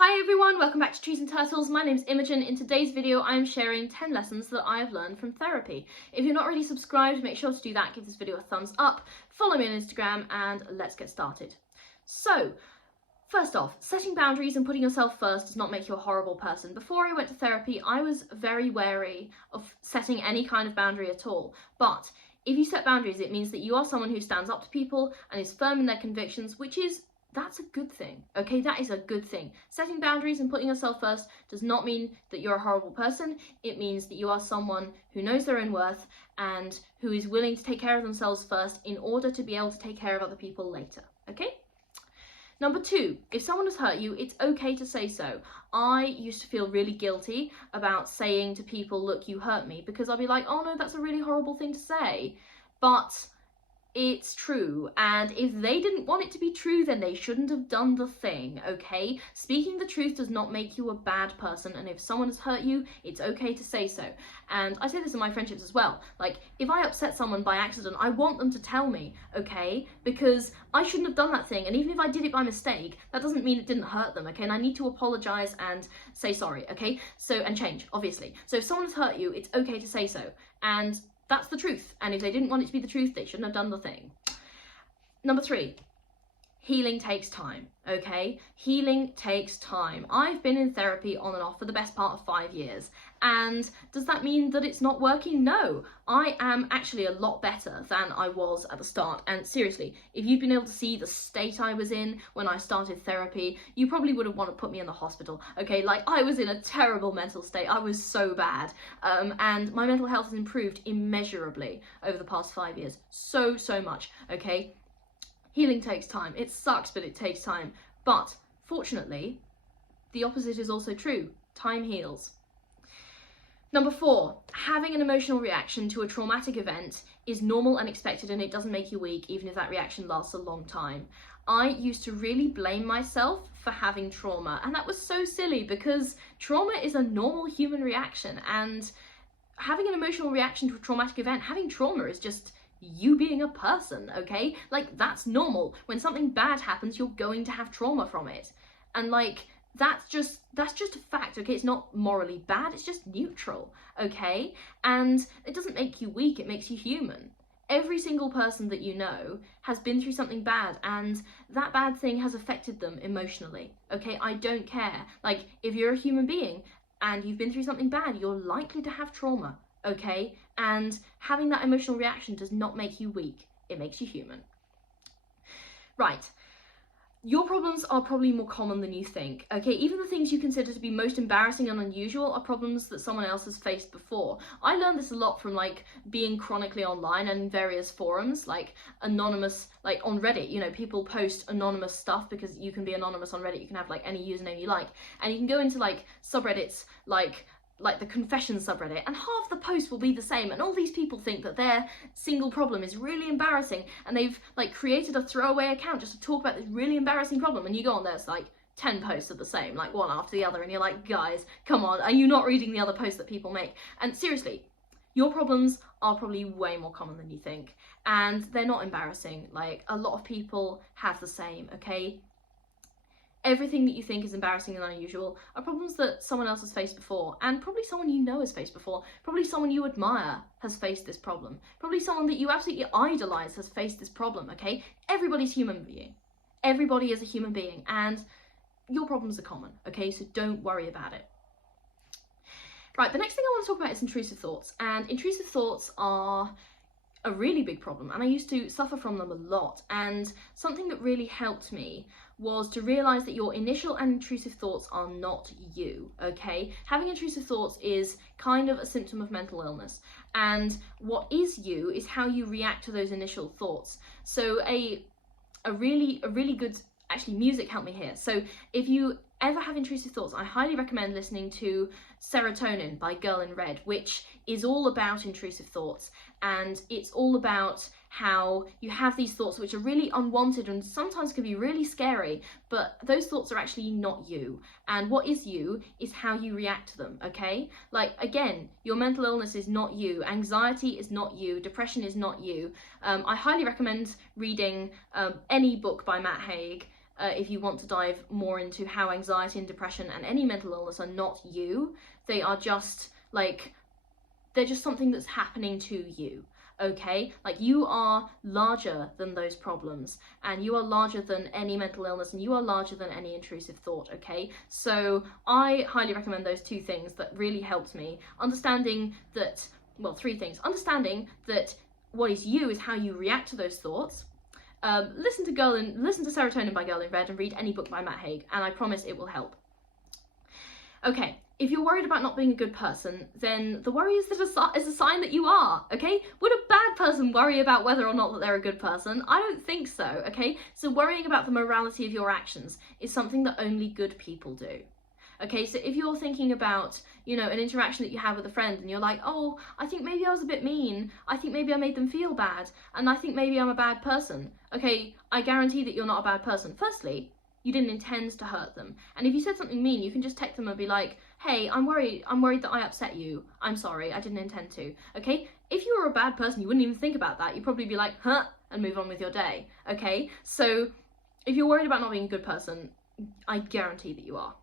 Hi everyone, welcome back to Trees and Turtles. My name's Imogen. In today's video, I'm sharing 10 lessons that I have learned from therapy. If you're not already subscribed, make sure to do that, give this video a thumbs up, follow me on Instagram, and let's get started. So, first off, setting boundaries and putting yourself first does not make you a horrible person. Before I went to therapy, I was very wary of setting any kind of boundary at all. But if you set boundaries, it means that you are someone who stands up to people and is firm in their convictions, that's a good thing, okay? That is a good thing. Setting boundaries and putting yourself first does not mean that you're a horrible person. It means that you are someone who knows their own worth and who is willing to take care of themselves first in order to be able to take care of other people later, okay? Number two, if someone has hurt you, it's okay to say so. I used to feel really guilty about saying to people, look, you hurt me, because I'd be like, oh no, that's a really horrible thing to say. But it's true, and if they didn't want it to be true, then they shouldn't have done the thing, okay? Speaking the truth does not make you a bad person, and if someone has hurt you, it's okay to say so. And I say this in my friendships as well. Like, if I upset someone by accident, I want them to tell me, okay? Because I shouldn't have done that thing, and even if I did it by mistake, that doesn't mean it didn't hurt them, okay? And I need to apologize and say sorry, okay? So, and change, obviously. So if someone has hurt you, it's okay to say so. And that's the truth, and if they didn't want it to be the truth, they shouldn't have done the thing. Number three, healing takes time, okay? Healing takes time. I've been in therapy on and off for the best part of 5 years, and does that mean that it's not working? No, I am actually a lot better than I was at the start, and seriously, if you'd been able to see the state I was in when I started therapy, you probably wouldn't want to put me in the hospital, okay? Like, I was in a terrible mental state. I was so bad, and my mental health has improved immeasurably over the past 5 years. So much, okay? Healing takes time. It sucks, but it takes time. But fortunately, the opposite is also true. Time heals. Number four, having an emotional reaction to a traumatic event is normal and expected, and it doesn't make you weak, even if that reaction lasts a long time. I used to really blame myself for having trauma, and that was so silly because trauma is a normal human reaction, and having an emotional reaction to a traumatic event, having trauma is just you being a person, okay? Like, that's normal. When something bad happens, you're going to have trauma from it. And like, that's just a fact, okay? It's not morally bad, it's just neutral, okay? And it doesn't make you weak, it makes you human. Every single person that you know has been through something bad, and that bad thing has affected them emotionally, okay? I don't care. Like, if you're a human being and you've been through something bad, you're likely to have trauma, okay? And having that emotional reaction does not make you weak, it makes you human. Right, your problems are probably more common than you think, okay? Even the things you consider to be most embarrassing and unusual are problems that someone else has faced before. I learned this a lot from like being chronically online and in various forums, like anonymous, like on Reddit, you know, people post anonymous stuff because you can be anonymous on Reddit, you can have like any username you like, and you can go into like subreddits like the confession subreddit, and half the posts will be the same, and all these people think that their single problem is really embarrassing, and they've like created a throwaway account just to talk about this really embarrassing problem, and you go on there, it's like 10 posts are the same, like one after the other, and you're like, guys, come on, are you not reading the other posts that people make? And seriously, your problems are probably way more common than you think, and they're not embarrassing. Like, a lot of people have the same, okay? Everything that you think is embarrassing and unusual are problems that someone else has faced before, and probably someone you know has faced before, probably someone you admire has faced this problem, probably someone that you absolutely idolize has faced this problem, okay? Everybody's human being. Everybody is a human being, and your problems are common, okay? So don't worry about it. Right, the next thing I want to talk about is intrusive thoughts, and intrusive thoughts are a really big problem, and I used to suffer from them a lot, and something that really helped me was to realise that your initial and intrusive thoughts are not you, okay? Having intrusive thoughts is kind of a symptom of mental illness, and what is you is how you react to those initial thoughts. So a really good, actually music helped me here. So if you ever have intrusive thoughts, I highly recommend listening to Serotonin by Girl in Red, which is all about intrusive thoughts, and it's all about how you have these thoughts which are really unwanted and sometimes can be really scary, but those thoughts are actually not you, and what is you is how you react to them, okay? Like, again, your mental illness is not you, anxiety is not you, depression is not you. I highly recommend reading any book by Matt Haig, if you want to dive more into how anxiety and depression and any mental illness are not you. They are just like, they're just something that's happening to you. Okay, like you are larger than those problems, and you are larger than any mental illness, and you are larger than any intrusive thought. Okay, so I highly recommend those two things that really helped me. Understanding that, well, three things. Understanding that what is you is how you react to those thoughts. Listen to Serotonin by Girl in Red, and read any book by Matt Haig, and I promise it will help. Okay, if you're worried about not being a good person, then the worry is a sign that you are, okay? Would a bad person worry about whether or not that they're a good person? I don't think so, okay? So worrying about the morality of your actions is something that only good people do. Okay, so if you're thinking about, you know, an interaction that you have with a friend and you're like, oh, I think maybe I was a bit mean, I think maybe I made them feel bad, and I think maybe I'm a bad person. Okay, I guarantee that you're not a bad person. Firstly, you didn't intend to hurt them. And if you said something mean, you can just text them and be like, hey, I'm worried that I upset you. I'm sorry, I didn't intend to. Okay? If you were a bad person, you wouldn't even think about that. You'd probably be like, huh, and move on with your day. Okay? So if you're worried about not being a good person, I guarantee that you are.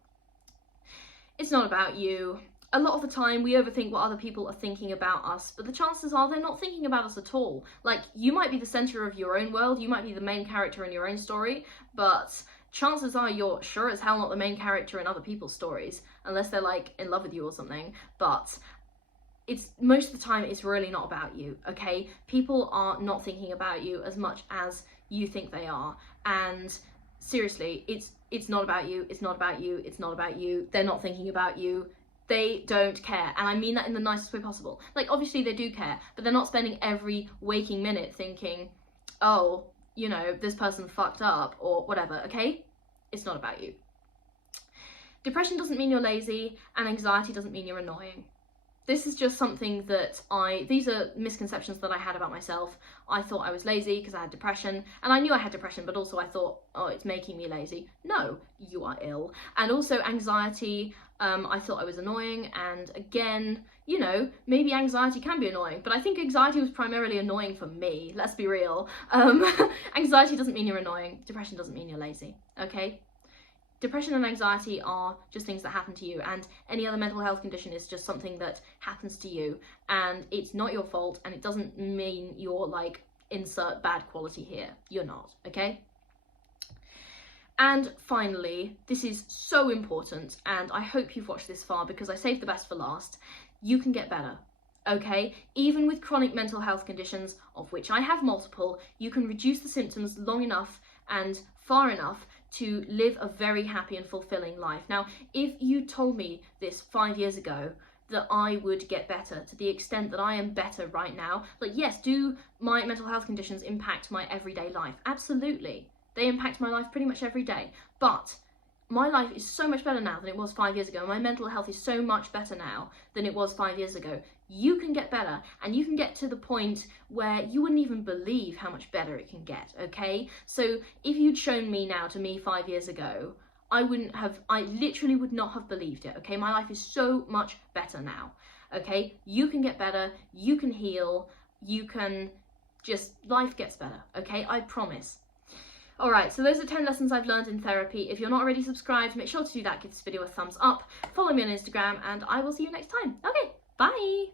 It's not about you. A lot of the time we overthink what other people are thinking about us, but the chances are they're not thinking about us at all. Like, you might be the center of your own world, you might be the main character in your own story, but chances are you're sure as hell not the main character in other people's stories, unless they're like in love with you or something. But it's most of the time it's really not about you, okay? People are not thinking about you as much as you think they are, and seriously, it's not about you, it's not about you, it's not about you. They're not thinking about you. They don't care, and I mean that in the nicest way possible. Like, obviously they do care, but they're not spending every waking minute thinking, oh, you know, this person fucked up or whatever, okay? It's not about you. Depression doesn't mean you're lazy, and anxiety doesn't mean you're annoying. This is just something that these are misconceptions that I had about myself. I thought I was lazy because I had depression, and I knew I had depression, but also I thought, oh, it's making me lazy. No, you are ill. And also anxiety, I thought I was annoying, and again, you know, maybe anxiety can be annoying, but I think anxiety was primarily annoying for me, let's be real. Anxiety doesn't mean you're annoying, depression doesn't mean you're lazy, okay? Depression and anxiety are just things that happen to you, and any other mental health condition is just something that happens to you, and it's not your fault, and it doesn't mean you're like, insert bad quality here. You're not, okay? And finally, this is so important, and I hope you've watched this far because I saved the best for last. You can get better, okay? Even with chronic mental health conditions, of which I have multiple, you can reduce the symptoms long enough and far enough to live a very happy and fulfilling life. Now, if you told me this 5 years ago, that I would get better to the extent that I am better right now, like, yes, do my mental health conditions impact my everyday life? Absolutely. They impact my life pretty much every day. But my life is so much better now than it was 5 years ago. My mental health is so much better now than it was 5 years ago. You can get better, and you can get to the point where you wouldn't even believe how much better it can get, okay? So if you'd shown me 5 years ago, I literally would not have believed it, okay? My life is so much better now, okay? You can get better, you can heal, life gets better, okay? I promise. Alright, so those are 10 lessons I've learned in therapy. If you're not already subscribed, make sure to do that, give this video a thumbs up, follow me on Instagram, and I will see you next time. Okay, bye!